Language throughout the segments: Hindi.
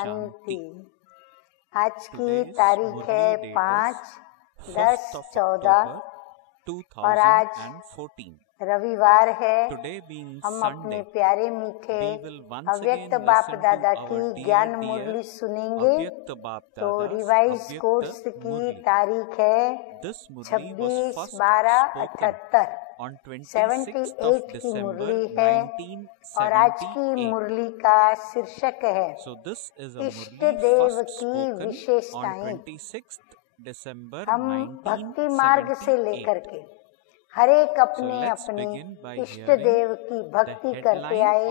शांति। आज की तारीख है 5/10/14 और आज रविवार है। हम अपने प्यारे मीठे अव्यक्त बाप दादा की ज्ञान मुरली सुनेंगे। तो रिवाइज कोर्स की तारीख है 26/12/78 78 की मुरली है और आज की मुरली का शीर्षक है इष्ट देव की विशेषताएं। हम भक्ति मार्ग से लेकर के हर एक अपने अपने इष्ट देव की भक्ति करते आए,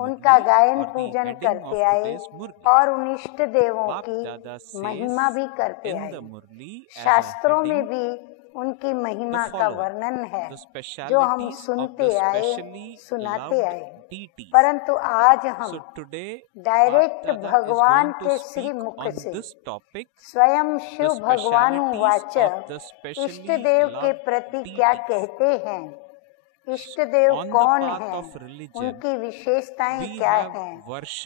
उनका गायन पूजन करते आए और उन इष्ट देवों की महिमा भी करते आए। शास्त्रों में भी उनकी महिमा का वर्णन है जो हम सुनते आए, सुनाते आए। परंतु आज हम डायरेक्ट भगवान के श्री मुख से स्वयं शिव भगवानुवाच इष्ट देव के प्रति क्या कहते हैं, इष्ट देव कौन है, उनकी विशेषताएं क्या हैं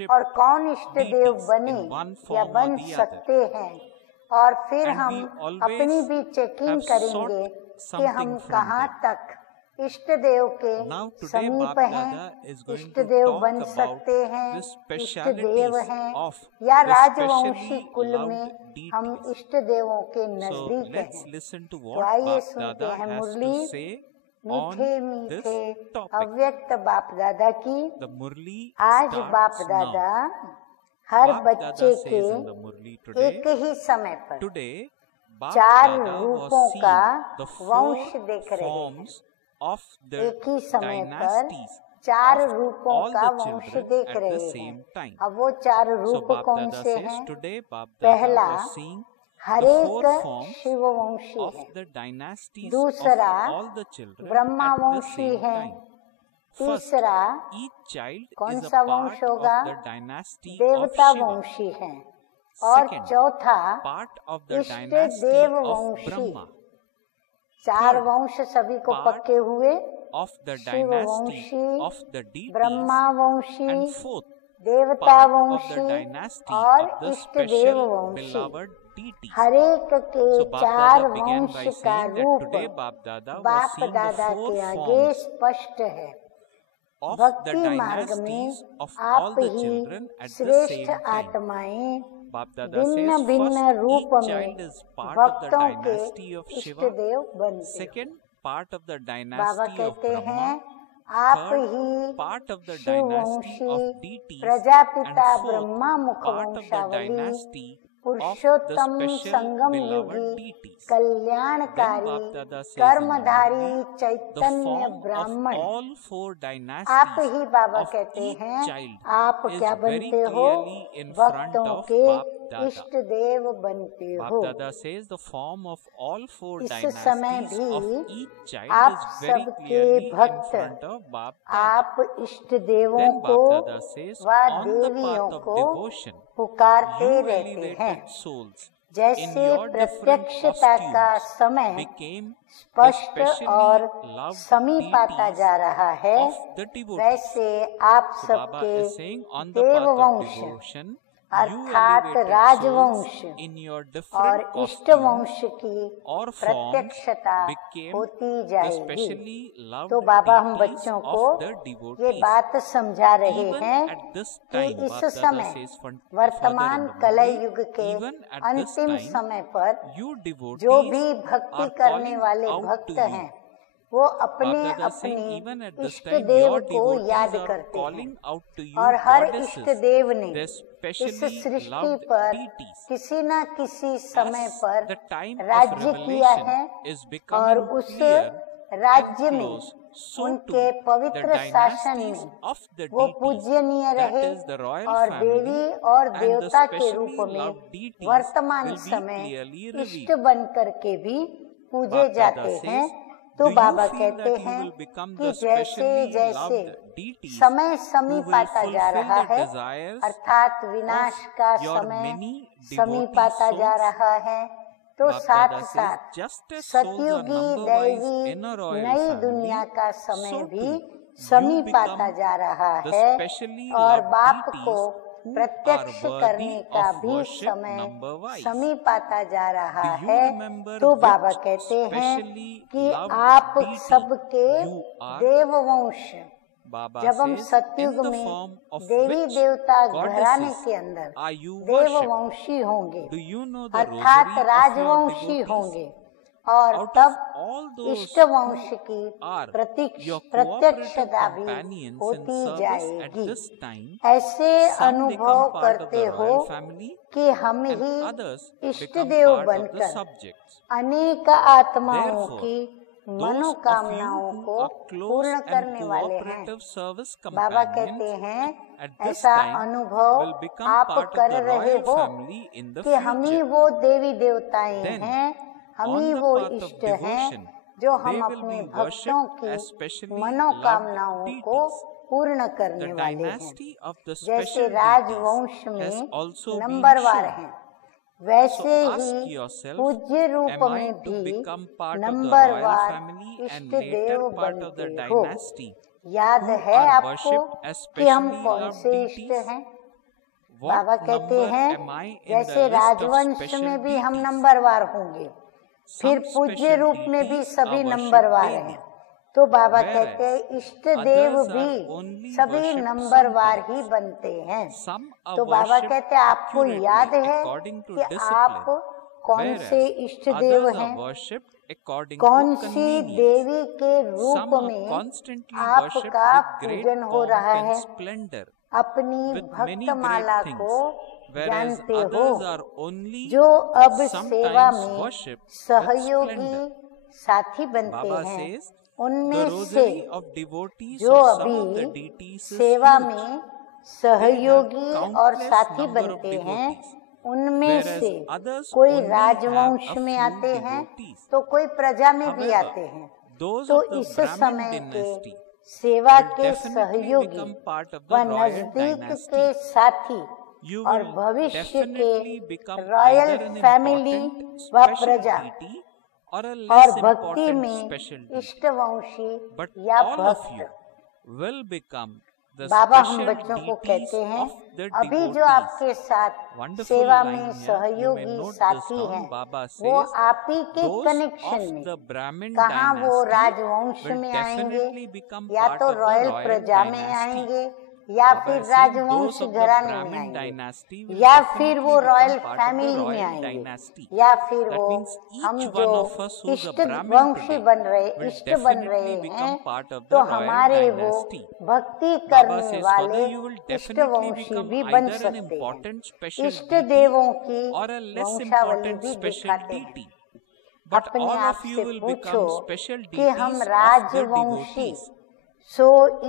और कौन इष्ट देव बने या बन सकते हैं। और फिर हम अपनी भी चेकिंग करेंगे कि हम कहाँ तक इष्ट देव के समीप हैं, इष्ट देव बन सकते हैं, इष्ट देव हैं या राजवंशी कुल में हम इष्ट देवों के नजदीक हैं। तो आइए सुनते हैं मुरली मीठे मीठे अव्यक्त बाप दादा की। आज बाप दादा हर बच्चे के एक ही समय पर 4 रूपों का वंश देख रहे हैं। एक ही समय पर 4 रूपों का वंश देख रहे हैं। अब वो 4 रूप कौन से हैं? पहला हरेक शिव वंशी है, दूसरा ब्रह्मा वंशी है, तीसरा कौन सा वंश होगा? देवता वंशी है और चौथा इष्ट देव वंशी। 4 वंश सभी को पक्के हुए, शिव वंशी, ब्रह्मा वंशी, देवता वंशी और इष्ट देव वंशी। हरेक के 4 वंश का रूप बाप दादा के आगे स्पष्ट है। भक्ति मार्ग में आप ही श्रेष्ठ आत्माएं भिन्न भिन्न रूप में भक्तों के इष्ट देव बनते। बाबा कहते हैं आप ही शिववंशी, प्रजापिता ब्रह्मा मुख वंशावली, पुरुषोत्तम संगम युगी, कल्याणकारी, कर्मधारी चैतन्य ब्राह्मण। आप ही बाबा कहते हैं आप क्या बनते हो? भक्तों के इष्ट देव बनते हो। इस समय भी आप सबके भक्त आप इष्ट देवों को व देवियों को पुकारते रहते हैं। जैसे प्रत्यक्षता का समय स्पष्ट और समीप आता जा रहा है, वैसे आप सबके देववंश अर्थात राजवंश और इष्टवंश की प्रत्यक्षता होती जाएगी। तो बाबा हम बच्चों को ये बात समझा रहे हैं कि इस समय वर्तमान कलयुग के अंतिम समय पर जो भी भक्ति करने वाले भक्त हैं वो अपने अपने इष्ट देव को याद करते हैं और हर इष्ट देव ने इस सृष्टि पर किसी न किसी समय पर राज्य किया है और उस राज्य में उनके पवित्र शासन में वो पूज्यनीय रहे और देवी और देवता के रूप में वर्तमान समय इष्ट बन करके भी पूजे जाते हैं। तो बाबा कहते हैं कि जैसे जैसे समय समीप आता जा रहा है, अर्थात विनाश का समय समीप आता जा रहा है, तो साथ साथ सतयुगी दैवी नई दुनिया का समय भी समीप आता जा रहा है और बाप को प्रत्यक्ष करने का भी समय समीप आता जा रहा है। तो बाबा कहते हैं कि आप सबके देववंश, जब हम सतयुग में देवी देवता घराने के अंदर देववंशी होंगे अर्थात राजवंशी होंगे, और तब इष्ट वंश की प्रत्यक्षता भी होती जाएगी। ऐसे अनुभव करते हो कि हम ही इष्ट देव बनकर अनेक आत्माओं की मनोकामनाओं को पूर्ण करने वाले हैं। बाबा कहते हैं ऐसा अनुभव आप कर रहे हो कि हम ही वो देवी देवताएं हैं, हम ही वो इष्ट हैं जो हम अपने भक्तों की मनोकामनाओं को पूर्ण करने वाले हैं। जैसे राजवंश में नंबरवार हैं, वैसे ही पूज्य रूप में भी नंबरवार इष्ट देव बनते हो। याद है आपको कि हम कौन से इष्ट हैं? बाबा कहते हैं जैसे राजवंश में भी हम नंबरवार होंगे, फिर पूज्य रूप में भी सभी नंबरवार हैं। तो बाबा कहते हैं इष्ट देव भी सभी नंबरवार ही बनते हैं। तो बाबा कहते हैं आपको याद है कि आप कौन से इष्ट देव हैं, कौन सी देवी के रूप में आपका पूजन हो रहा है। अपनी भक्तमाला को जानते हो, जो अब सेवा में सहयोगी साथी बनते हैं। उनमें से जो अभी सेवा में सहयोगी और साथी बनते हैं, उनमें से कोई राजवंश में आते हैं तो कोई प्रजा में भी आते हैं। तो इस समय के सेवा के सहयोगी व नजदीक के साथी और भविष्य के रॉयल फैमिली व प्रजा और भक्ति में इष्टवंशी या भक्त। बाबा हम बच्चों को कहते हैं अभी जो आपके साथ सेवा में सहयोगी साथी हैं, वो आप ही के कनेक्शन में, कहाँ वो राजवंश में आएंगे या तो रॉयल प्रजा में आएंगे या फिर राजवंश घराने में आएंगे या फिर वो रॉयल फैमिली में आएंगे या फिर वो हम जो इष्ट वंशी बन रहे हैं तो हमारे वो भक्ति करने वाले इष्ट वंशी भी बन सकते हैं। इष्ट देवों की वंशावली भी दिखाते हैं। अपने आप से पूछो कि हम राजवंशी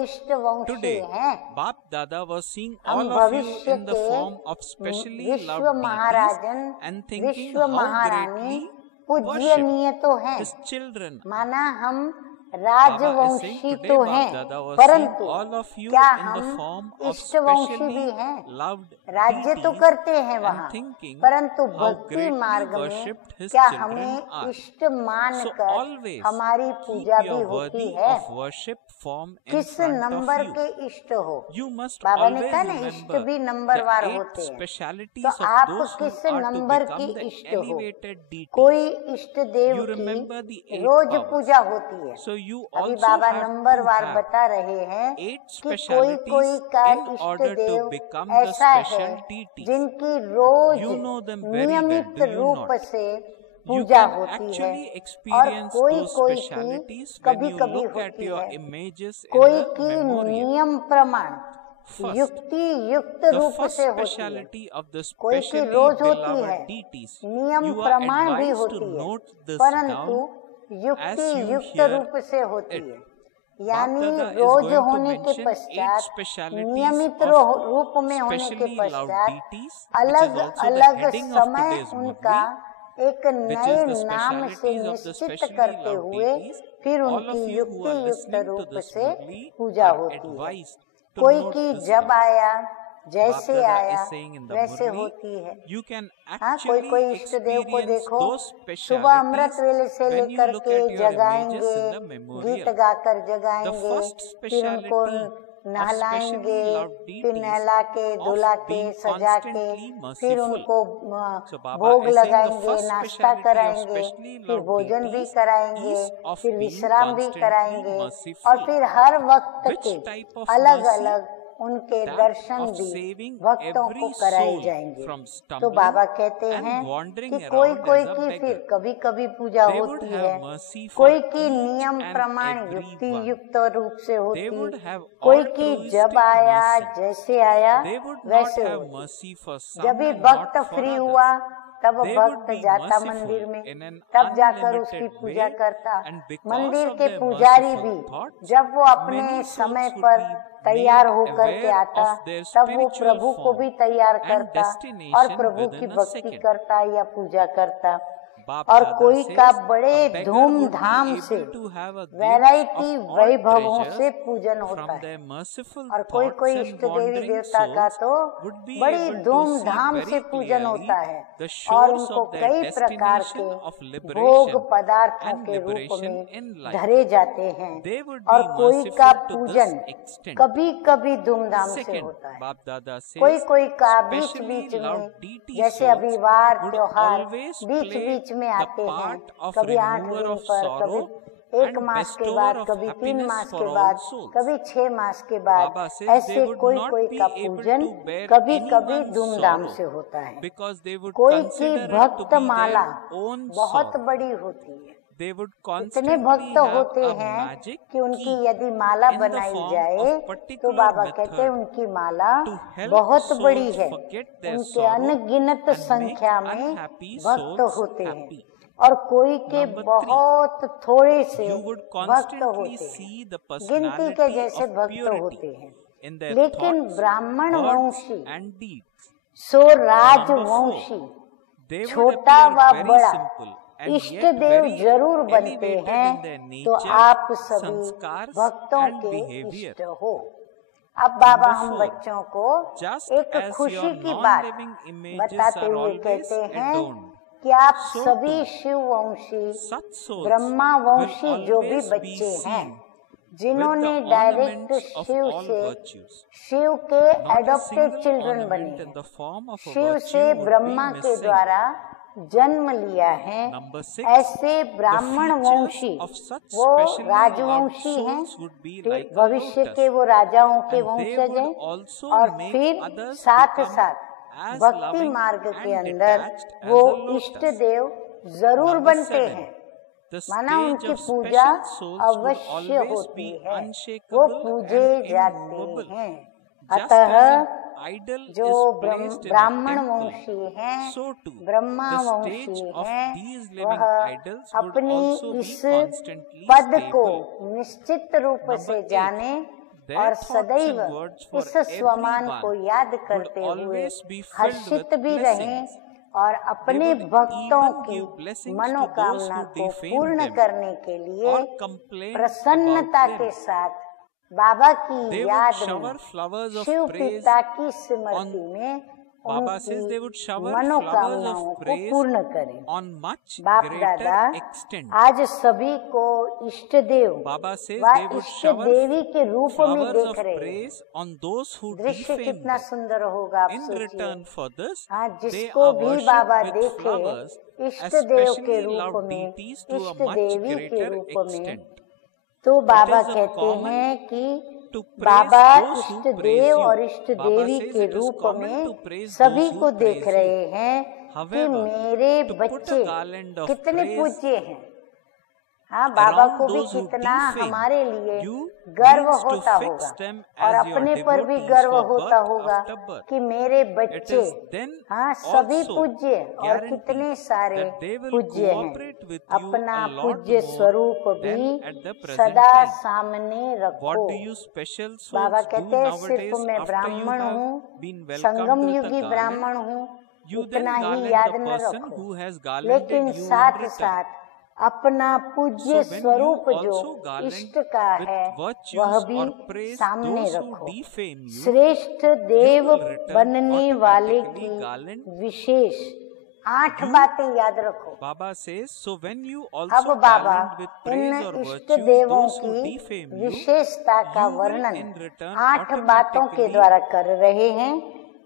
इष्ट वंशी हैं। बाप दादा was seeing हम all of you भविष्य in the form of specially विश्व loved महाराजन deities and thinking विश्व how महारानी greatly पूज्यनीय तो हैं, his children. माना हम राजवंशी today, तो Bap हैं, Dada was परंतु seeing all of you क्या in the हम form of इष्टवंशी specially भी हैं? loved राज्य तो deities करते हैं वहाँ, and thinking परंतु how भक्ति greatly मार्ग में worshipped his क्या children हमें are. इष्ट मानकर always हमारी keep पूजा भी your होती worthy है। of worship form in किस front नंबर of के you. इष्ट हो? You must बाबा ने always कहा ना इष्ट remember भी the नंबरवार 8 होते हैं। specialities तो of आप those who किस are to नंबर become की the इष्ट हो? elevated deities. कोई इष्ट देव You remember the की 8 रोज powers. पूजा होती है। So you अभी also Baba have to नंबरवार have बता रहे हैं 8 कि कोई specialities का in इष्ट order to Dev become the ऐसा है special deities. जिनकी रोज You know them very well, नियमित do you रूप not? से You पूजा can होती है actually और experience कोई those कोई specialities की when कभी you कभी look at होती your है, images in कोई the की memorial. नियम प्रमाण First, युक्ति युक्त the रूप first से होती है, speciality of the कोई की specially रोज होती है, beloved deities. नियम You are प्रमाण भी advised होती to है, note this परंतु down युक्ति as you युक्त hear रूप से होती it. है। यानी Bap-Dada is rose going to होने के mention 8 पश्चात specialities नियमित of रूप में होने के specially loved पश्चात deities, which is अलग also the अलग heading of समय today's उनका movie, एक which नए is the नाम से specialities of the निश्चित specially करते loved हुए deities. फिर All उनकी of you who युक्ति are युक्त listening to रूप this से movie पूजा are होती है। advised to कोई note की this जब down. आया जैसे Bap-Dada आया is saying in the वैसे Murli, होती है। you can हाँ, कोई actually कोई इष्ट देव को experience देखो those सुबह अमृत specialities वेले से when you लेकर look के at your images जगाएंगे, in the गीत memorial. गाकर The जगाएंगे, first फिर उनको speciality नहलाएंगे, loved फिर deities नहला के of धुला के being सजा के constantly फिर merciful. उनको So Baba भोग is saying the लगाएंगे, first नाश्ता speciality of कराएंगे, specially फिर loved भोजन भी deities कराएंगे, is of फिर being विश्राम भी constantly कराएंगे और merciful. फिर हर वक्त Which के type of अलग mercy? अलग उनके That दर्शन of भी saving भक्तों को every कराए soul जाएंगे। from तो stumbling बाबा कहते and हैं wandering कि कोई around कोई as a की beggar. फिर कभी कभी पूजा They would होती have है, mercy for कोई की each नियम and प्रमाण every युक्ति one. युक्त रूप से They होती, would have कोई की altruistic जब आया mercy. जैसे आया They would not वैसे have होती। mercy for some जब भी and भक्त not for फ्री others. हुआ तब They would भक्त be जाता merciful मंदिर में, in an तब जाकर उसकी unlimited पूजा way, करता। and because मंदिर of के their पुजारी merciful भी thoughts, जब वो अपने many souls समय would पर be तैयार made होकर के aware आता, of their तब वो spiritual प्रभु को form भी तैयार and करता और destination प्रभु की within a भक्ति second. करता या पूजा करता। बाप और दादा कोई says, का a बड़े beggar would be धूमधाम able से to have a glimpse variety of all वैभवों treasures से पूजन होता from है। their merciful और कोई thoughts कोई and इष्ट देवी wandering देवता का souls तो would be बड़ी able to see धूमधाम very से पूजन clearly होता है the और shores उनको of their कई प्रकार destination के of भोग liberation पदार्थों and के रूप liberation में in life. धरे जाते हैं They would और be कोई का merciful to this पूजन extent. कभी कभी धूमधाम से Second, होता है, बाप दादा कोई says, कोई का बीच specially बीच में, loved deity जैसे souls अभी वार would त्योहार always बीच play बीच में the आते हैं, part of कभी 8 remover दिन of पर, sorrow कभी 1 and मास के bestower बाद, of कभी 3 happiness मास for के all बाद, souls. कभी 6 मास के बाद, Baba says they ऐसे would कोई not कोई be का able पूजन to bear कभी कभी anyone's धूमधाम sorrow से होता है। because they would कोई की consider it to भक्त be माला their own बहुत sorrow. बड़ी होती है, They would इतने constantly भक्त have होते a हैं magic कि उनकी key यदि माला in the बनाई form जाए of तो particular बाबा कहते हैं method उनकी माला to help बहुत बड़ी souls है, forget their उनके sorrow अनगिनत and make संख्या में unhappy भक्त souls होते हैं happy. और कोई के Number 3, बहुत थोड़े से you would भक्त constantly होते हैं, see the गिनती के personality जैसे of भक्त purity होते हैं, in their लेकिन thoughts, ब्राह्मण words Banshi and deeds. So Number 4, Rajvanshi they would छोटा appear व very बड़ा simple and इष्ट yet देव very जरूर बनते elevated हैं, in their तो nature, आप सभी संस्कार्स भक्तों and के behavior. इष्ट हो। अब बाबा Number हम 4, बच्चों को just एक as खुशी your की बात non-living images बताते are हुए always कहते हैं adorned, कि आप so सभी too शिववंशी such souls ब्रह्मावंशी will जो भी always be बच्चे हैं seen with जिन्होंने the direct ornaments of Shiv all से virtues. शिव के Not a adopted single children बने ornament in हैं, the form of a Shiv virtue से would be ब्रह्मा के missing. द्वारा जन्म लिया है। Number 6, ऐसे ब्राह्मण the Banshi features of such वो specially राजवंशी loved हैं, souls would be फिर like a भविष्य lotus, के वो राजाओं के and they वंशज would हैं also और make फिर others साथ become साथ as भक्ति loving मार्ग के and अंदर detached as वो a lotus. इष्ट देव जरूर Number बनते 7, हैं, the माना stage उनकी of Puja special souls would अवश्य always होती be है, वो unshakable पूजे and जाते immovable. हैं। Just अतः as an idol जो is placed in a ब्राह्मण temple, वंशी हैं, so too Brahma the Banshi stage of हैं, these वह living idols would अपनी also be इस constantly पद को stable. निश्चित रूप Number से 8, जाने their और thoughts सदैव and words for इस स्वमान everyone को याद would करते हुए always be filled Harshit with भी रहें blessings. और They अपने would भक्तों even की give blessings to those मनोकामना who को defame पूर्ण them करने के लिए or complain प्रसन्नता about के them. साथ बाबा की They would याद shower में flowers of शिव praise पिता की स्मृति में Baba says they would उनकी shower flowers मनोकामनाओं of को praise पूर्ण करें। on much बाप greater दादा extent. आज सभी को इष्ट देव Baba says व they would इष्ट shower देवी के रूप में flowers देख of रहे हैं। praise on those who दृश्य defame कितना them. सुंदर होगा, आप In सोचिए। return for this, हाँ, they जिसको are भी worshipped बाबा with देखे flowers, इष्ट देव के especially रूप loved में, deities to a इष्ट much देवी के greater रूप में, extent. तो बाबा is a कहते common हैं कि To praise बाबा those इष्ट who praise देव you. और इष्ट Baba देवी says के it is रूप common में to praise सभी those who को देख praise you. रहे हैं कि However, मेरे to put a बच्चे garland of कितने praise पूज्य हैं। हाँ, बाबा around को भी those who कितना defame हमारे लिए you गर्व means to होता fix होगा them और as your अपने पर भी devotees गर्व for होता birth होगा after birth. कि मेरे It बच्चे is then हाँ सभी also पूज्य और guaranteed कितने सारे that they will पूज्य हैं। cooperate with you अपना a lot पूज्य more स्वरूप than भी at the present सदा time. सामने रखो। What do you special Baba souls do कहते हैं nowadays सिर्फ मैं after you ब्राह्मण have हूँ, been Sangam welcomed with a युगी garland? ब्राह्मण हूँ, You then इतना ही garland याद the न person रखो, who has garlanded लेकिन you in साथ return. साथ अपना पूज्य So when स्वरूप you जो also garland इष्ट का with है virtues वह भी or praise सामने those who रखो। defame you, श्रेष्ठ you देव will return बनने वाले automatically की garland विशेष 8 बातें याद रखो। Baba says, so when you अब also Baba garland with in praise or इष्ट virtues देवों those who की defame you, विशेषता का you will वर्णन in return 8 बातों के automatically, द्वारा कर रहे हैं।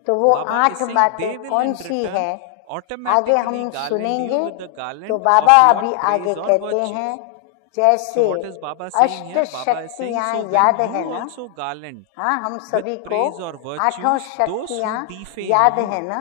तो वो Baba 8 is saying they बातें will कौन in सी return है आगे automatically हम garland you सुनेंगे। with the garland तो of बाबा your अभी आगे praise or कहते हैं virtues. जैसे So what is Baba saying अष्ट here? Baba is saying, शक्तियाँ so याद when है you ना। also garland हाँ, हम सभी with को praise or 8 virtues those शक्तियाँ who defame याद you, है ना।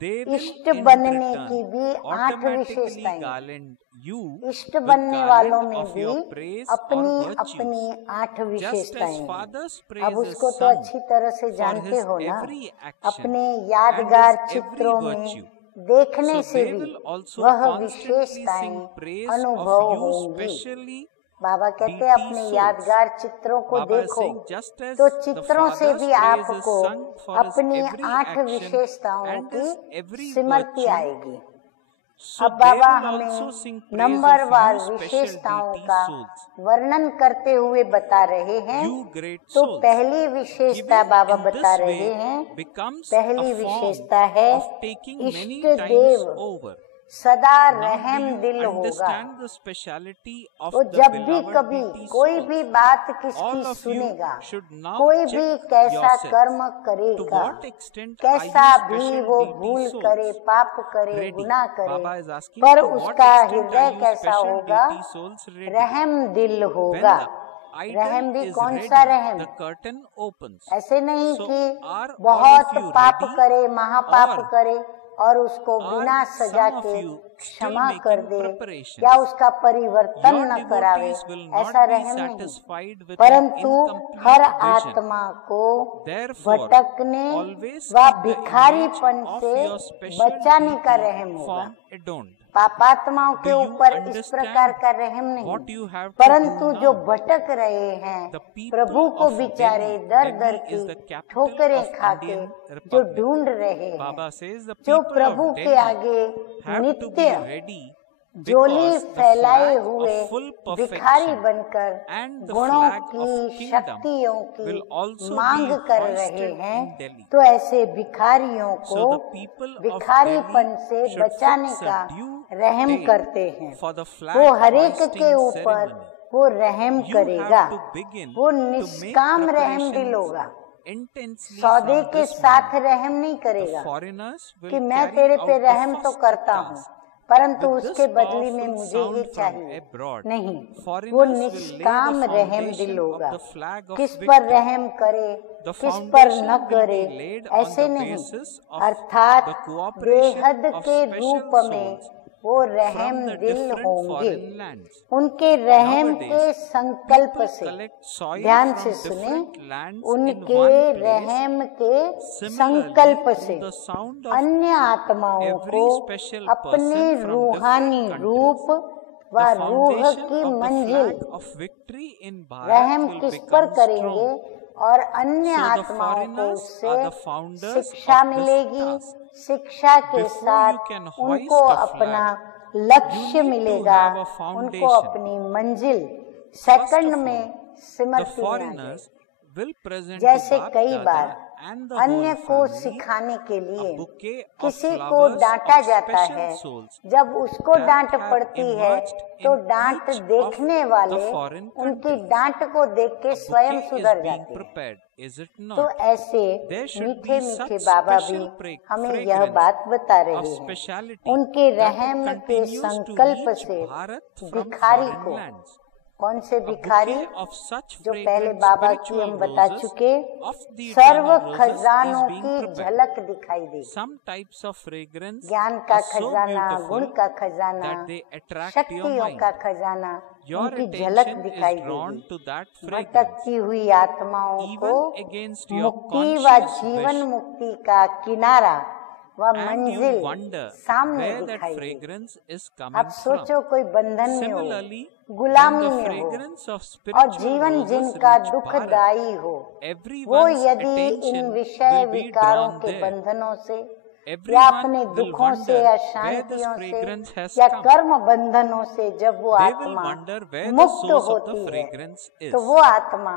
they will इष्ट in बनने की return भी 8 automatically विशेषताएं। garland you इष्ट with बनने वालों garland में of भी your praise or अपनी virtues. अपनी 8 Just as विशेषताएं हैं। Father's अब praise is उसको तो sung अच्छी तरह से for जानते his हो ना। every action अपने and यादगार his every चित्रों में virtue, देखने so से they भी will also वह constantly विशेषताएं sing praise of अनुभव you, होंगी। specially बाबा कहते हैं DT अपने souls. यादगार चित्रों को Baba is देखो saying, just as तो the चित्रों से Father's भी praise is आपको sung for his अपनी every 8 action विशेषताओं and की his every स्मृति virtue, आएगी। so अब they बाबा will also हमें sing praise नंबरवार of you, special विशेषताओं DT का souls. वर्णन करते हुए बता रहे हैं। You great तो souls. पहली विशेषता Giving बाबा in बता this रहे way हैं। becomes पहली a form विशेषता है of taking many इष्ट times देव over. सदा Now do रहम you दिल होगा। understand the speciality of वो the जब भी beloved कभी DT कोई souls? भी बात All किसकी of you सुनेगा, should now कोई भी check कैसा yourselves. कर्म To करेगा, what extent are कैसा you भी special वो DT भूल souls करे, पाप करे, ready? गुनाह करे, Baba is asking, पर to what उसका extent हृदय are you कैसा special होगा, DT souls ready? रहम दिल When होगा। the रहम idol भी is कौन सा ready, रहम? the curtain opens. ऐसे नहीं So कि are all बहुत of you पाप ready? करे, महापाप Or करे और उसको are बिना सजा some of के you still क्षमा कर making दे preparations? या उसका परिवर्तन Your न करावे, devotees will not ऐसा be रहम नहीं। satisfied with an परंतु हर incomplete vision. आत्मा को Therefore, भटकने always व keep the भिखारीपन image of से your special बचाने का deity रहम होगा। form adorned. पापात्माओं के Do you ऊपर इस understand प्रकार का रहम नहीं, what you have to परंतु do जो now? भटक रहे हैं The people प्रभु को of बिचारे Delhi, there there Delhi is की the capital ठोकरें of खा के Indian जो Republic. ढूंढ रहे हैं, Baba says the जो people प्रभु of के Delhi आगे have to be नित्य ready झोली because the फैलाए flag हुए of full भिखारी perfection बनकर and the गुणों flag की of kingdom शक्तियों will की also मांग be कर hoisted रहे हैं। in Delhi. तो ऐसे भिखारियों को So the people of भिखारीपन Delhi से should बचाने fix का a due रहम date करते हैं। for the flag वो हरेक के hoisting ऊपर ceremony. वो रहम You करेगा, have to begin वो to make निष्काम रहम दिल preparations होगा, intensely सौदे from के this साथ moment. रहम नहीं The करेगा foreigners will कि मैं carry तेरे out पे the रहम तो first करता हूँ, task. परंतु With this उसके बदले में powerful मुझे ये sound from चाहिए abroad, नहीं। वो foreigners will lay निष्काम the रहम foundation दिल of होगा, the flag of किस पर victory. रहम करे, The किस पर foundation न will करे, be laid on ऐसे the नहीं। basis of अर्थात the cooperation बेहद of के special रूप में souls वो रहम from the दिल different होंगे। foreign lands. उनके रहम के Nowadays, संकल्प people से, collect soil ध्यान from से सुने, different lands in उनके one place. रहम के Similarly, संकल्प से through the sound of अन्य आत्माओं every को special अपने person from रूहानी different रूप countries, व the रूह foundation की of the मंजिल flag of victory in Bharat रहम will किस पर become करेंगे strong. और अन्य So the आत्माओं को foreigners उससे are the founders शिक्षा of this मिलेगी, task. शिक्षा के Before साथ you can उनको hoist a अपना flag, लक्ष्य you need to मिलेगा, have a उनको foundation. अपनी मंजिल First सेकंड of में all, the स्मृति में आ foreigners will present जैसे to कई Bap bar Dada and the अन्य whole को family सिखाने के a लिए bouquet of किसी को flowers डांटा of जाता special है, souls जब उसको that डांट have पड़ती है emerged तो in डांट each देखने of वाले the foreign उनकी countries. डांट को देख के A स्वयं bouquet is सुधर being जाते हैं। prepared, is it तो not? ऐसे There should मीठे be मीठे such बाबा भी special हमें यह fragrance बात बता of रहे हैं, speciality उनके that it रहम के continues to संकल्प reach से Bharat from भिखारी foreign को, lands. कौन से A भिखारी bouquet of such जो पहले fragrant बाबा की spiritual हम बता roses चुके, of the serve eternal roses is खजानों being की prepared. झलक दिखाई देगी। Some types of fragrance ज्ञान का are so खजाना, गुण beautiful का खजाना, that they attract your शक्तियों mind. का खजाना, Your उनकी झलक attention दिखाई is drawn देगी। to that fragrance. भटकती हुई आत्माओं को Even against your मुक्ति व conscious जीवन wish, मुक्ति का किनारा व and you मंजिल wonder सामने where that दिखाई देगी। fragrance is आप coming from. सोचो कोई बंधन में हो, Similarly, when गुलामी the में हो fragrance of और spiritual जीवन roses जिनका reach Bharat, दुखदायी हो, वो everyone's यदि इन attention विषय will be विकारों drawn के there. बंधनों से या Everyone अपने will दुखों से, wonder where this अशांतियों fragrance से has या come. कर्म बंधनों से जब वो They will आत्मा wonder where the मुक्त source of the होती है, fragrance is. तो वो आत्मा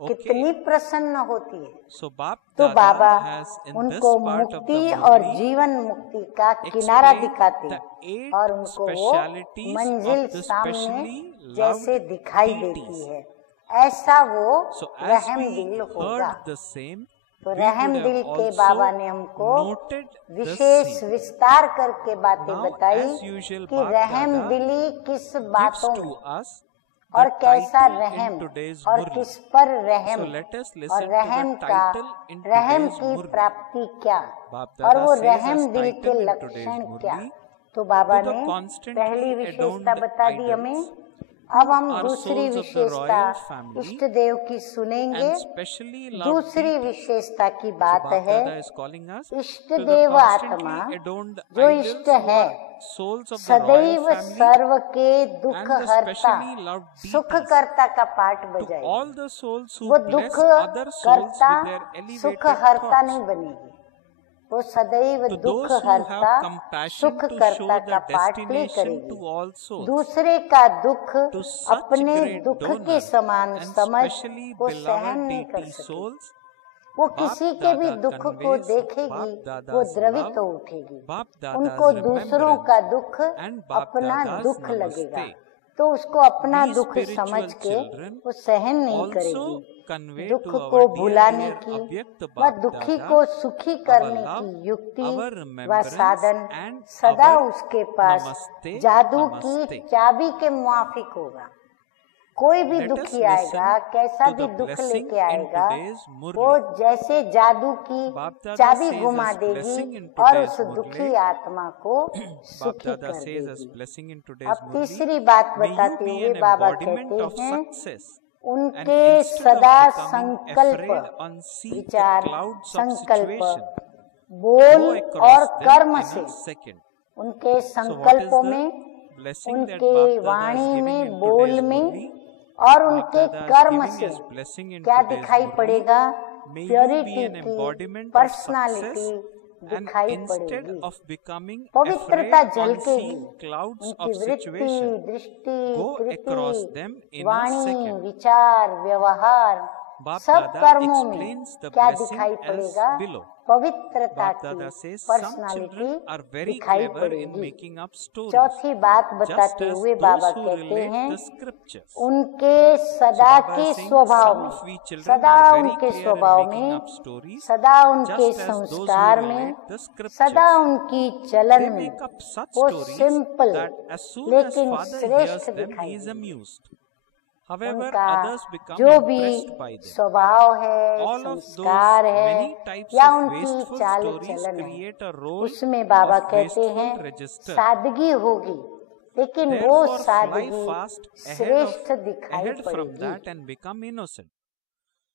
कितनी प्रसन्न होती है। So तो बाबा has in उनको this part of the मुक्ति और movie जीवन मुक्ति का किनारा explained दिखाते the हैं 8 और उनको वो specialities मंजिल of the सामने specially जैसे loved दिखाई deities. देती है, ऐसा वो So as रहम we दिल होगा। heard the same, तो we रहम would दिल have के also बाबा ने हमको noted the विशेष same. विस्तार करके बातें Now, बताई as usual, कि Bap रहम Dada दिली किस gives बातों to में us और the कैसा title in रहम today's और Murli. किस पर रहम So let us और listen to रहम the का title in रहम today's की Murli. प्राप्ति क्या Bap और Dada वो says रहम as दिल title के in लक्षण today's क्या। Murli, तो बाबा to the ने constantly पहली विशेषता adorned बता दी idols हमें। अब हम are दूसरी souls of the विशेषता royal family इष्ट देव की सुनेंगे। and specially loved दूसरी deities. विशेषता की So बात Bap है Dada is calling us इष्ट to the देव constantly आत्मा adorned जो idols इष्ट who है, are souls of the royal सदैव family सर्व के दुख and the हरता specially loved सुख deities. करता का पाठ To बजाएगी। all the souls who वो bless दुख other souls करता with their सुख elevated हरता thoughts. नहीं बनेगी, वो सदैव To दुख those who have हरता compassion सुख to show करता the का पाठ प्ले destination करेगी। to all souls. दूसरे का दुख To such अपने great दुख के donor समान and समझ specially वो सहन beloved नहीं कर deity सकेगी। souls, वो Bap किसी के भी Dada दुख को conveys देखेगी, Bap Dada's वो द्रवित love, हो उठेगी। Bap Dada's उनको दूसरों का दुख and Bap अपना Dada's दुख namaste. लगेगा, तो उसको अपना These दुख spiritual समझ के children वो सहन नहीं also करेगी। convey दुख to our को dear, भुलाने dear की Avyakt व Bap दुखी Dada को सुखी करने love, की युक्ति our व remembrance साधन and सदा our उसके पास namaste, जादू namaste. की चाबी के मुआफिक होगा। कोई भी Let us दुखी आएगा, listen कैसा to भी the दुख blessing लेके in आएगा, today's Murli. वो जैसे जादू की Bap Dada चाबी says घुमा as blessing देगी in और today's उस Murli. दुखी आत्मा को Bap सुखी Dada कर says as देगी। blessing in today's अब Murli, तीसरी बात may you बताते be हुए an बाबा embodiment कहते of हैं success. And उनके instead of सदा becoming संकल्प afraid on seek the विचार clouds of संकल्प situation, बोल go और across them कर्म in से a second. उनके So what is संकल्पों the में, blessing that उनके Bap Dada is Vani giving में, in बोल today's में Murli? और Bap उनके Dada is कर्म giving से as blessing in क्या today's दिखाई Murli. पड़ेगा? May you be purity an की embodiment of personality success, and दिखाई instead पड़ेगी, of becoming पवित्रता afraid on झलकेगी, seeing clouds उनकी of वृत्ति, situation, दृष्टि, go across कृति, them in a वाणी, second. विचार, व्यवहार, Bap सब Dada कर्मों में explains the क्या blessing दिखाई as पड़ेगा? below. पवित्रता Bap की Dada says some personality children are very दिखाई clever in पड़ेगी। making up stories, चौथी बात just बताते as हुए those बाबा who कहते relate हैं the scriptures. उनके So सदा Baba के is saying स्वभाव some में, of we children सदा are very उनके clear in स्वभाव making में, up stories, सदा उनके just as those who संस्कार में, relate the scriptures. सदा उनकी चलन They में make up such वो stories simple that as soon as लेकिन father श्रेष्ठ hears them, दिखाई he is देंगे। amused. However, उनका others become जो भी impressed by them. स्वभाव है, All of संस्कार those है many types या of उनकी wasteful चाल stories चलन है, create a role उसमें बाबा of कहते हैं wasteful register. सादगी होगी, लेकिन वो Therefore, fly सादगी fast श्रेष्ठ दिखाई ahead from पड़ेगी। that and become innocent.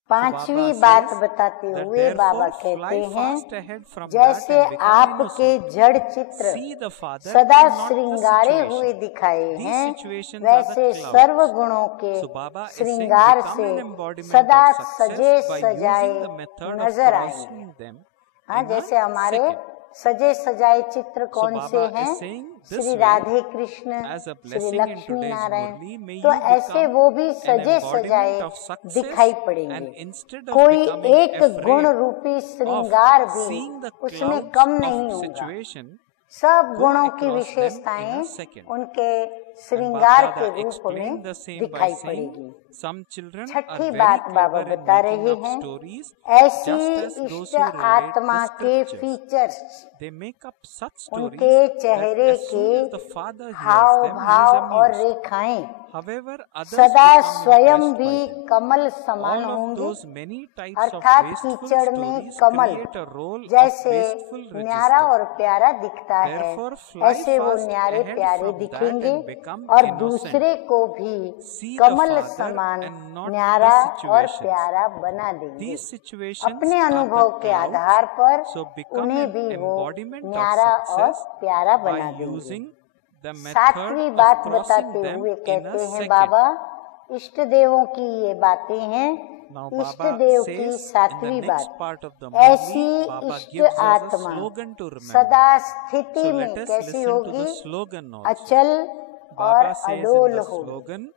पांचवी Baba बात says बताते that हुए बाबा therefore कहते fly fast हैं ahead from that जैसे and become आपके innocent. जड़ चित्र See the Father सदा and not the Shrungare situation. हुए दिखाए These हैं, situations are the वैसे clouds. सर्व गुणों के So Baba is saying श्रृंगार become से an embodiment सदा of success सजे by सजाए using the method of नजर आएंगे। crossing them हाँ, in जैसे a हमारे second. सजे सजाए चित्र कौन Baba से is हैं? saying this Shri way, Radhe Krishna, as a Shri blessing in Lakshmi today's Narayan, Murli, may तो you ऐसे become वो भी an सजे embodiment सजाए of success, दिखाई and पड़ेंगे। instead of कोई becoming एक गुण afraid रूपी श्रृंगार of भी seeing the उसमें clouds कम of नहीं होगा। situation, सब go गुणों की across them in विशेषताएं a second. उनके And श्रृंगार Bap के Dada रूप में explained the same by दिखाई saying पड़ेगी। some children are Chhathi very बात बाबा clever in बता making रहे up हैं, stories, ऐसी just as those इष्ट who relate आत्मा the के scriptures. Features They make up such stories उनके that चेहरे as soon as the के father hears हाव them, he भाव is और amused. रेखाएं However, others सदा become स्वयं impressed भी by them. कमल समान All of होंगे, those many types of अर्थात wasteful कीचड़ में stories Kamal create a role of जैसे wasteful न्यारा register. और प्यारा दिखता है, Therefore, fly ऐसे वो fast न्यारे ahead प्यारे from that दिखेंगे and become और innocent. दूसरे को भी See the कमल Father समान and not न्यारा the और situations. प्यारा बना देंगे। These situations अपने are अनुभव the के clouds, आधार पर so become उन्हें an भी वो embodiment of न्यारा और success प्यारा by बना देंगे। using the method सातवीं of बात crossing बताते them हुए in कहते a हैं second. बाबा, इष्ट देवों की ये बातें हैं। Now इष्ट Baba देव says की in the सातवीं next बात, part of the ऐसी Murli, Baba इष्ट gives us a आत्मा slogan to remember. सदा स्थिति So में let us कैसी listen to होगी? the slogan also. अचल और Baba says in अडोल the होगी। slogan,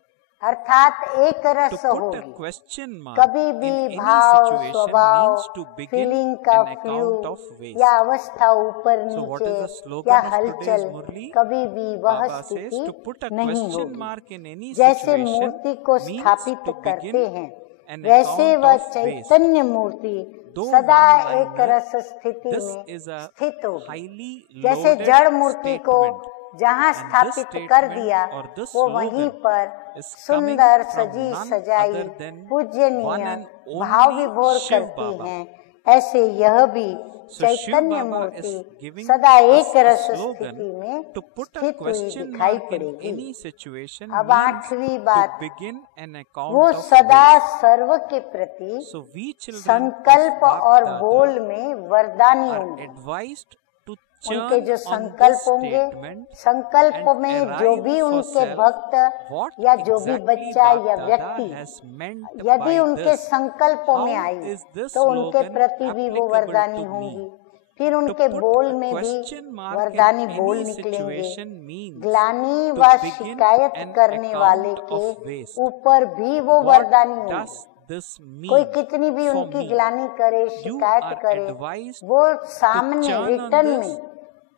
अर्थात एक To रस put a होगी। question mark कभी in भी any भाव, situation स्वभाव, means to begin फीलिंग का an account of flu waste. या अवस्था ऊपर So what is the नीचे slogan या of today's हलचल Murli? कभी भी वह Baba says स्थिति to put a नहीं question होगी। mark in any जैसे situation मूर्ति को means स्थापित to करते begin हैं an वैसे account वह of waste. Chaitanya Murthy Though सदा one-liner, एक रस स्थिति This में is a स्थित होगी। highly जैसे loaded जड़ मूर्ति को statement. जहाँ And this स्थापित कर statement दिया or this वो वहीं slogan पर is coming सुंदर from सजी none सजाई other than one पूजनीय and भाव only विभोर Shiv करती Baba. हैं। ऐसे यह भी So Shiv Chaitanya Baba Murthy is giving सदा us एक a रस slogan स्थिति में to put a स्थित हुई question दिखाई mark in पड़ेगी। any situation अब means आठवीं to बात, begin an account वो of सदा waste. सर्व के प्रति So we children संकल्प of और Bap बोल Dada में वरदानी are होंगे। advised to उनके churn जो on this संकल्प होंगे, statement संकल्प and में जो arrive भी for उनके self भक्त what या जो भी exactly बच्चा Bap या Dada व्यक्ति has meant यदि by उनके this. संकल्पों में How आई is this तो उनके slogan प्रति भी वो applicable वरदानी to होंगी। me? फिर To उनके put बोल a में भी question mark in वरदानी बोल any निकलेंगे। situation means ग्लानि to व begin शिकायत an करने वाले account के of waste. ऊपर भी वो What वरदानी होंगी। does this कोई mean कितनी भी for उनकी me? ग्लानि करे, You शिकायत are करे, advised वो to सामने churn on रिटर्न this, में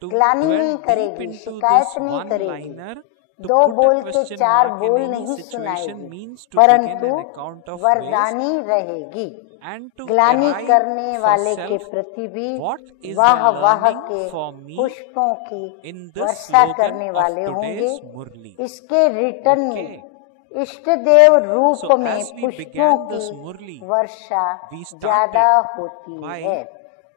to ग्लानि dwell नहीं deep करेगी, into शिकायत this नहीं one करेगी, liner. To दो put a बोल के question चार mark in बोल any नहीं situation सुनाएगी, means to begin परंतु an account of waste वरदानी रहेगी। and to ग्लानि arrive करने for वाले के self प्रति भी what is वाह the वाह learning के for me पुष्पों की in this वर्षा slogan करने of वाले होंगे। today's Murli. इसके रिटर्न Okay. में इष्ट देव रूप So में as we पुष्पों began this की Murli, वर्षा we started ज्यादा होती by है।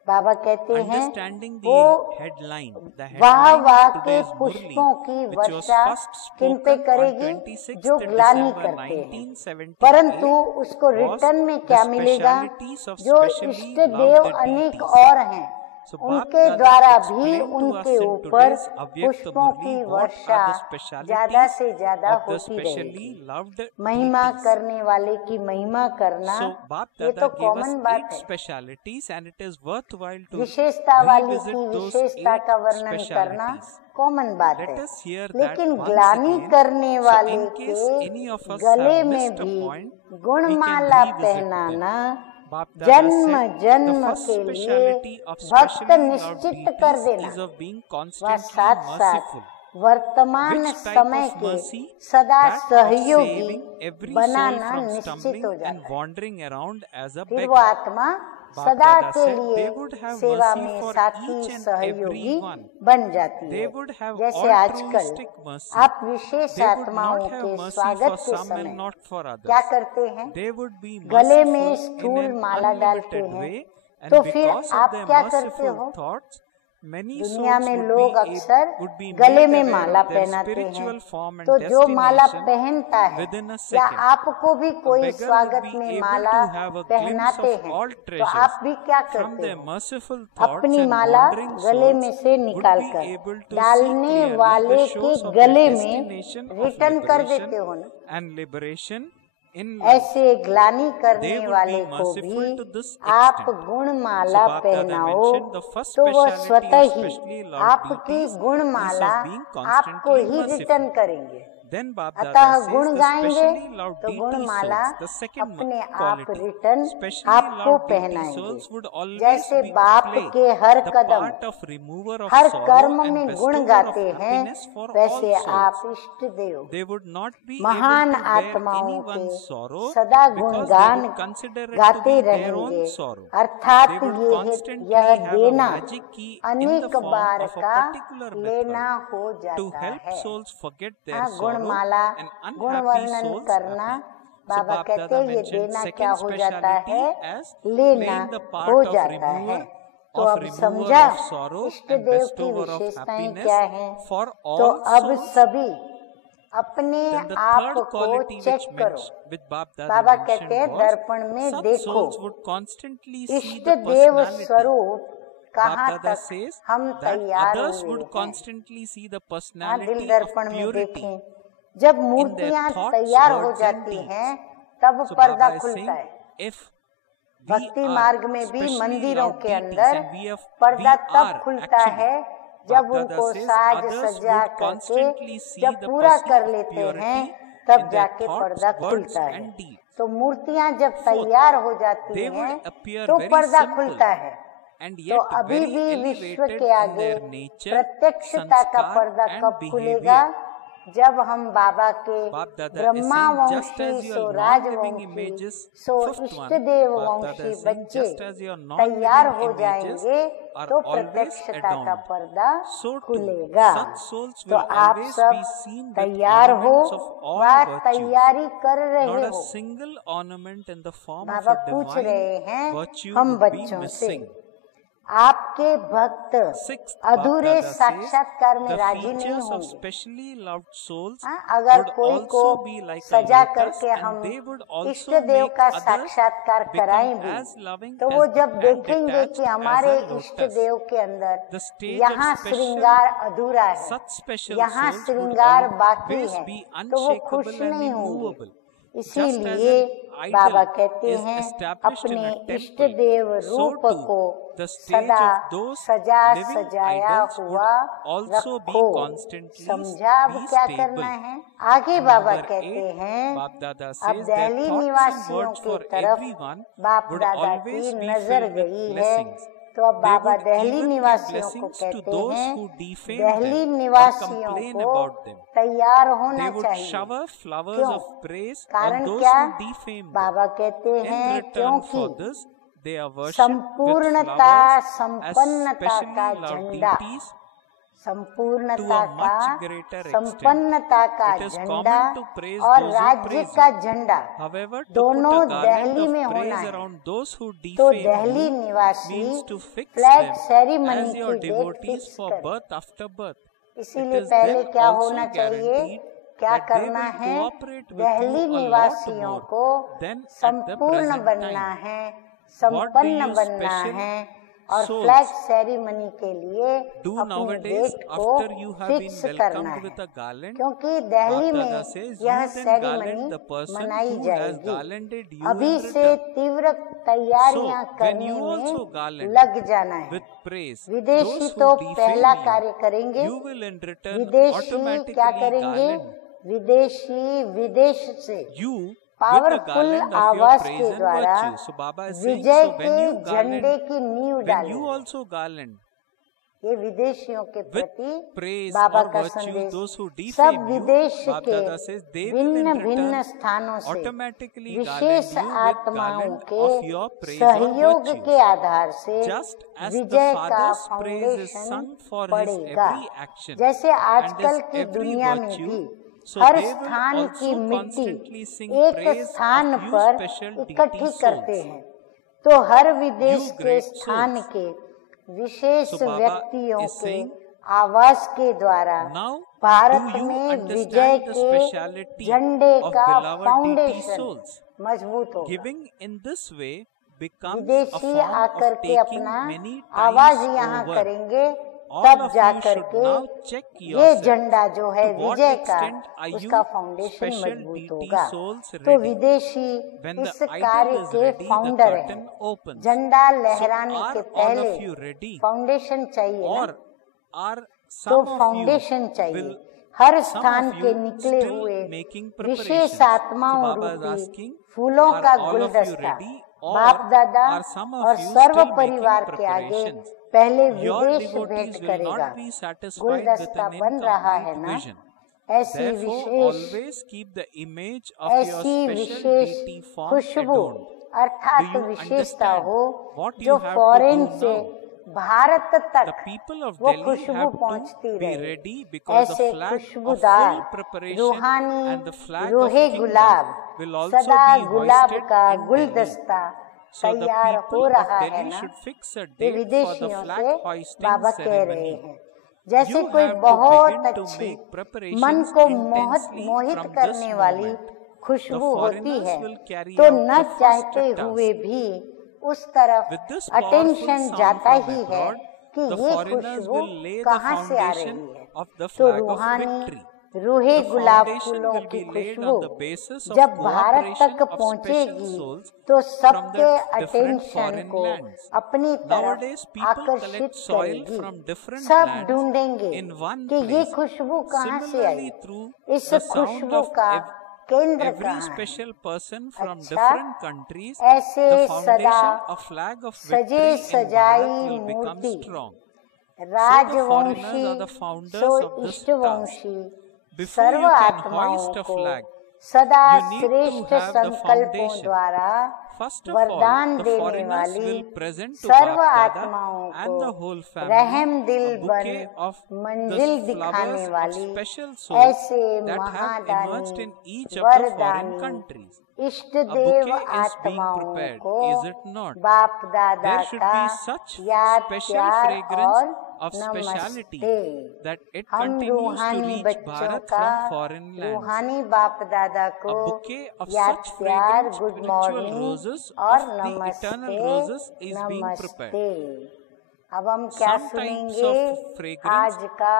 बाबा कहते हैं understanding the वो headline, the वाह headline वाह of के today's Murli, पुष्पों की which was वर्षा first किन पे spoken on करेगी, 26th जो ग्लानि December करते हैं। 1978, परंतु उसको was रिटर्न में the क्या मिलेगा, specialities of जो specially इष्ट देव loved अनेक deities. और हैं, So Bap उनके Dada द्वारा भी explained to us उनके in ऊपर today's Avyakt पुष्पों Murli की what वर्षा are the ज्यादा specialities से ज्यादा of the होती specially रहेगी। loved महिमा deities. करने वाले की महिमा करना So Bap ये Dada तो gave us कॉमन बात 8 है। specialities and it is worthwhile to विशेषता वाली revisit की those विशेषता 8 का वर्णन करना specialities. कॉमन बात Let है, us hear that लेकिन once ग्लानि again. करने So वाले in case के any of us गले have में missed a भी point, we can Gunmala revisit them. पहनाना Bap Dada जन्म said the जन्म first के लिए speciality of भक्त specially loved निश्चित कर deities देना is of being व constantly साथ साथ merciful. वर्तमान Which type समय of के mercy? सदा That of सहयोगी saving every soul banana from निश्चित stumbling हो and जाता है। wandering around as a फिर वो beggar. आत्मा Bap सदा Dada के said लिए they would have सेवा mercy में for साथी each and सहयोगी every one. बन जाती They है। would have जैसे आजकल altruistic mercy. आप विशेष They would आत्माओं not have के mercy स्वागत for के some समय and not for others. क्या करते हैं, They would be गले में merciful in स्थूल an माला डालते unlimited हैं। way, and तो फिर because of आप their क्या करते merciful हो, thoughts, many दुनिया souls में would लोग be अक्सर would be गले made में aware माला of their पहनाते हैं। spiritual form and तो जो माला destination पहनता है within a या second. आपको भी A कोई beggar स्वागत would be में able Mala to have a glimpse पहनाते of हैं, all तो treasures आप भी क्या from करते their हो, merciful thoughts, अपनी and माला wandering गले में souls से would निकाल be कर able to see डालने clearly वाले the के shows of गले their में destination of रिटर्न कर liberation देते हो ना। and liberation in life. ऐसे ग्लानि They करने would वाले be को merciful भी to this आप extent. Gunmala So Bap Dada पहनाओ mentioned the first तो वो speciality स्वतः of ही specially loved आपकी deities is Gunmala of being आपको constantly ही रिटर्न merciful. करेंगे। Then Bap अतः Dada says गुण the गाएंगे specially loved तो deity Gunmala souls, the second अपने आप quality, रिटर्न specially आपको loved deity पहनाएंगे। souls would always जैसे be बाप play के हर the Kadam part of remover of her sorrow कर्म and में गुण bestower of गाते हैं, happiness for all वैसे आप souls. इष्ट देव They would not be महान able to bear आत्माओं के anyone's sorrow सदा because they गुणगान would consider it to गाते be their रहेंगे, own sorrow. अर्थात They would यह constantly यह have a देना magic key in the अनेक form बार of a का particular लेना method हो to जाता help है। souls forget their हाँ, sorrow गुणमाला and गुण unhappy वर्णन souls करना, happy. So बाबा Bap कहते Dada हैं ये mentioned देना क्या second हो जाता speciality है, as लेना playing the part हो of जाता है। remover तो of अब remover समझा of sorrow इष्ट and देव की bestower of विशेषताएं happiness क्या हैं। for तो all अब souls. सभी अपने Then the आप third को quality चेक which करो। which Bap Dada Baba mentioned कहते हैं was दर्पण में some देखो, souls would constantly see इष्ट the देव personality. स्वरूप Bap कहाँ Dada तक says हम that तैयार others हुए would हैं। constantly see the हाँ, दिल personality of दर्पण में purity. देखें, जब in their मूर्तियां thoughts, तैयार हो words and जाती deeds. हैं तब So पर्दा Baba is खुलता saying, है। if we भक्ति are मार्ग में भी specially मंदिरों loved के deities अंदर and we पर्दा are तब खुलता actually, है जब Bap Dada उनको says साज others सजा would करके constantly see जब the पूरा person कर of लेते purity हैं तब in their जाके thoughts, पर्दा words खुलता है। and deeds. तो मूर्तियां जब तैयार हो जाती They would हैं appear तो very पर्दा simple खुलता है। and तो yet अभी very भी विश्व elevated के in आगे their nature, प्रत्यक्षता का sanskar पर्दा and कब खुलेगा? behavior. जब हम बाबा के Bap Dada is Brahma saying, just Banshi as so your Rajvanshi non-living images, so fifth इष्ट one, Dev Bap Dada Banshi is saying, बच्चे just as your तैयार non-living हो images जाएंगे are तो always प्रत्यक्षता का adorned, पर्दा so too खुलेगा। such souls तो will आप always सब be seen with तैयार हो ornaments of all व virtues, तैयारी कर रहे not a हो। single ornament in the form of Baba a पूछ रहे divine हैं virtue हम would be बच्चों से, missing. आपके भक्त Sixth, अधूरे Bap Dada साक्षात्कार में says, राजी the नहीं features of होंगे। specially loved souls अगर would कोई को also be like a सजा lotus, करके and हम they would इष्ट also देव make का others साक्षात्कार become कराएं भी, as loving तो as वो the जब and देखेंगे detached कि as हमारे a इष्ट lotus. देव के अंदर The stage यहाँ of special, श्रृंगार अधूरा है, such special यहाँ souls would श्रृंगार बाकी always है, be तो वो खुश unshakable and नहीं होंगे। immovable. Just as इसीलिए an बाबा idol कहते is हैं established in अपने a इष्ट temple, देव so रूप too को the stage सदा of those सजा living सजाया idols would हुआ also be रखो। constantly समझा अब be क्या stable. करना है? आगे बाबा Number कहते 8, हैं Bap Dada अब says that Delhi thoughts and निवासियों words की for तरफ everyone बाप would दादा always की be नजर filled with गई है। blessings. तो अब They Baba would Delhi even give निवासियों को blessings to कहते those हैं who defame Delhi them or निवासियों complain को about them. तैयार होना They would चाहिए। shower flowers क्यों? of praise on कारण those क्या? who defame them. बाबा कहते In हैं return क्योंकि for this, they are worshipped with संपूर्णता flowers as संपन्नता का specially loved झंडा, deities. संपूर्णता To a का much greater extent. संपन्नता का It is झंडा common to praise और those who राज्य praise का him. झंडा However, to दोनों put a garland Delhi of में होना praise है। around those who तो defame दिल्ली you निवासी means to fix flag them ceremony as your की डेट devotees फिक्स for कर। birth after birth. It इसीलिए is पहले then क्या also होना चाहिए? guaranteed क्या that they करना will है? cooperate with Delhi you a lot निवासियों more को than at the संपूर्ण present बनना time. है, What do संपन्न you बनना special है और souls फ्लैग सेरेमनी के लिए do अपनी nowadays डेट को after you have been fix करना welcomed है, with a garland? क्योंकि दिल्ली Bap Dada में says, यह you then garland ceremony the person मनाई who has जाएगी। garlanded you अभी in से return. तीव्र तैयारियां So, when करने you also में garland लग जाना है। with praise विदेशी those तो who पहला defame कार्य करेंगे, you, you will in return विदेशी क्या automatically करेंगे? garland विदेशी विदेश से you with the powerful garland of your आवाज praise के and द्वारा virtue. So Baba is saying, Vijay so when के you झंडे garland, की नींव when डालें। you also garland ये विदेशियों के with प्रति praise बाबा or का virtues संदेश those who सब defame you, विदेश Bap के Dada says they will in भिन्न return भिन्न स्थानों से automatically wishes garland you with आत्माओं garland के of your praise or सहयोग virtues. के आधार से Just as the विजय का Father's praise is foundation sung for his पड़ेगा। every action जैसे and आजकल his की every दुनिया में virtue, भी so हर they will स्थान की also मिट्टी constantly sing एक praise स्थान of you पर special इकट्ठी deity करते souls. हैं, तो हर विदेश You के great स्थान souls. के विशेष So Baba व्यक्तियों is के saying, आवाज के द्वारा now भारत do you में understand विजय the के speciality झंडे of का beloved deity फाउंडेशन souls? मजबूत होगा। Giving in this way becomes a विदेशी form आकर of के taking अपना many आवाज times यहाँ over. करेंगे, All तब of जा you कर should के now check ये yourself. झंडा जो है To what विजय का extent are उसका you फाउंडेशन special मजबूत deity होगा। souls तो ready? विदेशी When the इस idol कार्य is के ready, the फाउंडर हैं। curtain opens. झंडा So लहराने are के all पहले of you ready? फाउंडेशन चाहिए ना, Or are तो some of फाउंडेशन you चाहिए। will हर some स्थान of के you निकले still हुए making विशेष preparations? आत्माओं So Baba is रूपी asking, फूलों are का all of you गुलदस्ता ready? Or बाप दादा are some of और you सर्व still making परिवार के आगे preparations? पहले Your विदेश devotees भेंट will करेगा। not be satisfied with गुलदस्ता an बन रहा है incomplete ना, vision. ऐसी Therefore, विशेष always keep the image of your ऐसी special विशेष deity form खुशबू adorned. अर्थात Do you विशेषता understand हो what you जो have to फॉरेन do से now? भारत The तक people of वो Delhi खुशबू have to पहुंचती be रहे। ready because the ऐसे flag of खुशबूदार full preparation रूहानी and the flag of रोहे kingdom गुलाब will also सदा be गुलाब hoisted का in Delhi. गुलदस्ता So the तैयार हो people रहा of है Delhi ना, should fix a ये date for the विदेशियों flag से hoisting बाबा कह रहे ceremony. हैं। जैसे You कोई have to बहुत begin to अच्छी make मन preparations को intensely मोहित from करने this वाली moment. खुशबू The होती foreigners है, will carry तो out न the first चाहते task. हुए भी उस तरफ With this powerful attention sound जाता from ही है abroad, कि the ये foreigners Khushboo will lay the कहाँ से आ foundation रही है। of the तो flag of रूहानी victory. रूहे The गुलाब foundation फूलों will की be laid Khushboo on the basis of जब भारत cooperation तक of special पहुंचेगी souls तो from सबके the different अटेंशन foreign को lands. अपनी Nowadays, तरफ people आकर्षित collect soil करेगी। from different सब lands ढूंढेंगे in one कि ये place. खुशबू कहाँ से आई। Similarly, through इस the sound खुशबू of का केंद्र every कहाँ है? special person from अच्छा, different countries, ऐसे the सदा foundation of flag of सजे victory in सजाई Bharat will become Murthy strong. Rajvanshi foreigners are the founders so of this इष्टवंशी Before serve you can आत्माओं hoist a को flag, सदा you need to श्रेष्ठ have the संकल्पों foundation. द्वारा First of वरदान all, the देने foreigners वाली will present to serve Bap Dada आत्माओं and the को whole रहम family दिल a bouquet बन of मंजिल the दिखाने flowers of वाली special souls ऐसे that have emerged in Mahadani each of the foreign वरदानी countries. इष्ट A Dev bouquet is being आत्माओं prepared, को is it not? बाप दादा There should का be such याद special प्यार fragrance और of speciality नमस्ते। that it हम continues to रूहानी reach बच्चों Bharat का from foreign lands. रूहानी बाप दादा को A bouquet of याद such प्यार fragrant good spiritual morning roses और of the eternal नमस्ते roses is being prepared. नमस्ते। अब हम क्या Some types सुनेंगे? of fragrance आज का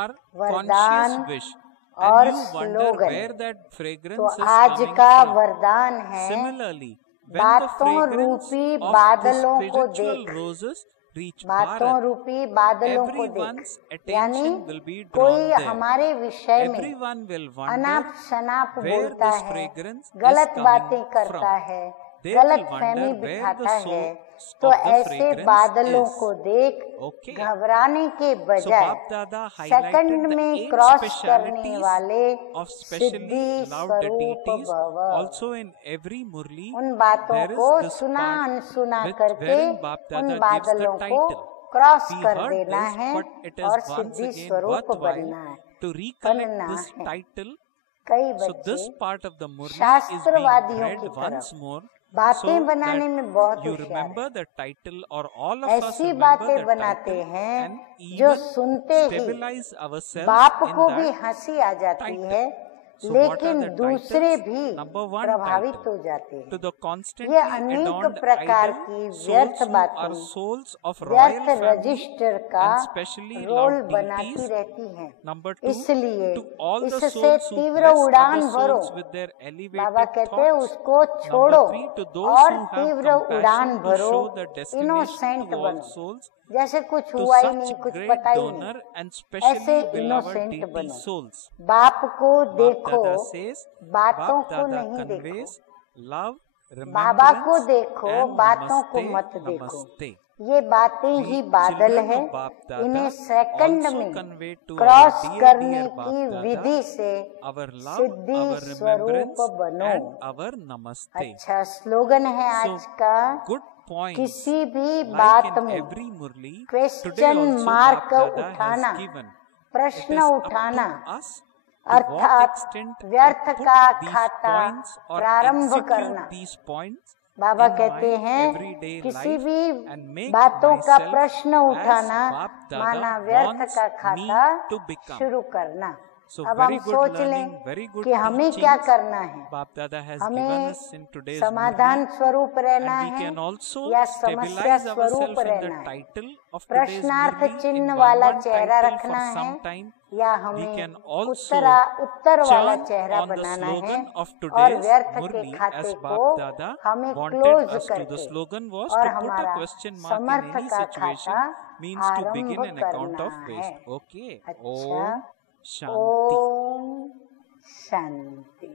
are वरदान conscious wish, और and you wonder slogan. where that तो fragrance is आज coming का from. वरदान है Similarly, when the बातों fragrance रूपी of the बादलों को spiritual देख, रoses reach बातों Bharat, रूपी बादलों को everyone's देख, यानी attention will be कोई drawn there. हमारे विषय में Everyone will wonder अनाप शनाप where बोलता this है, fragrance is गलत coming बातें करता from. है, They गलत will फहमी wonder where बिठाता the है, source तो of the ऐसे fragrance बादलों is. को देख Okay. घबराने के So बजाय Bap Dada second highlighted the में 8 क्रॉस करने specialities वाले of specially सिद्धि loved स्वरूप deities. भव। Also in every murli, उन बातों there is को this सुना part अनसुना with करके wherein Bap उन Dada gives the बादलों को title. क्रॉस We कर heard देना this, है but it is और once सिद्धि again स्वरूप worthwhile बनना है, to recollect बनना this है। title. कई So बच्चे this part of the murli is being शास्त्रवादियों read की once तरफ more, बातें so बनाने that में बहुत you होशियार remember है। the title, or all of us ऐसी remember बातें the बनाते title हैं and जो even सुनते ही stabilize ourselves बाप in को भी that हंसी आ जाती title. है, So what are लेकिन the दूसरे titles? भी Number one प्रभावित title, हो जाते to हैं। the constantly ये अनेक adorned प्रकार idol, की souls व्यर्थ who are बातें souls of व्यर्थ royal family रजिस्टर का and specially रोल loved बनाती deities. रहती हैं। Number two, इसलिए to all the इससे souls who तीव्र bless उड़ान other भरो। souls with their Baba elevated कहते हैं thoughts. उसको छोड़ो Number three, to those और who have तीव्र उड़ान compassion to भरो, show the destination innocent to all बनो, souls, जैसे कुछ to हुआ ही such नहीं, कुछ great पता ही donor नहीं, and ऐसे specially beloved इनोसेंट deity बनो। souls. बाप को Bap देखो, Dada says, बातों Bap को Dada नहीं देखो। conveys love, बाबा को remembrance देखो, and बातों को namaste, मत देखो। namaste. ये बातें We ही बादल children है, of Bap Dada इन्हें सेकंड also में convey to cross our dear, करने dear की Bap Dada विधि से our love, सिद्धि our स्वरूप remembrance बनो। and our namaste. अच्छा स्लोगन है So आज का, good points. किसी भी Like बात in में every murli, today question also mark Bap Dada उठाना, has given. It प्रश्न is up उठाना, to us to what अर्थात extent व्यर्थ I put का these खाता points or प्रारंभ execute करना। these points बाबा in कहते my हैं everyday किसी life भी and make बातों का myself प्रश्न as उठाना Bap Dada माना व्यर्थ wants का me खाता to become. शुरू करना। So अब very हम good सोच learning, लें very good कि हमें क्या teachings करना है। Bap Dada has given हमें us in today's समाधान murli, स्वरूप रहना and we है can also या समस्या stabilize स्वरूप ourselves in the रहना है, title of today's प्रश्नार्थ murli in चिन्ह one वाला one चेहरा title रखना for है some time. या We हमें can also उत्तर वाला churn चेहरा on the बनाना है slogan of और today's व्यर्थ के murli खाते as को Bap Dada हमें wanted close us to. The करके slogan was और to put a हमारा question mark in Samarth any का situation खाता means to आरंभ begin an account करना of है। waste. Okay. अच्छा, Om Shanti. ओम शांति।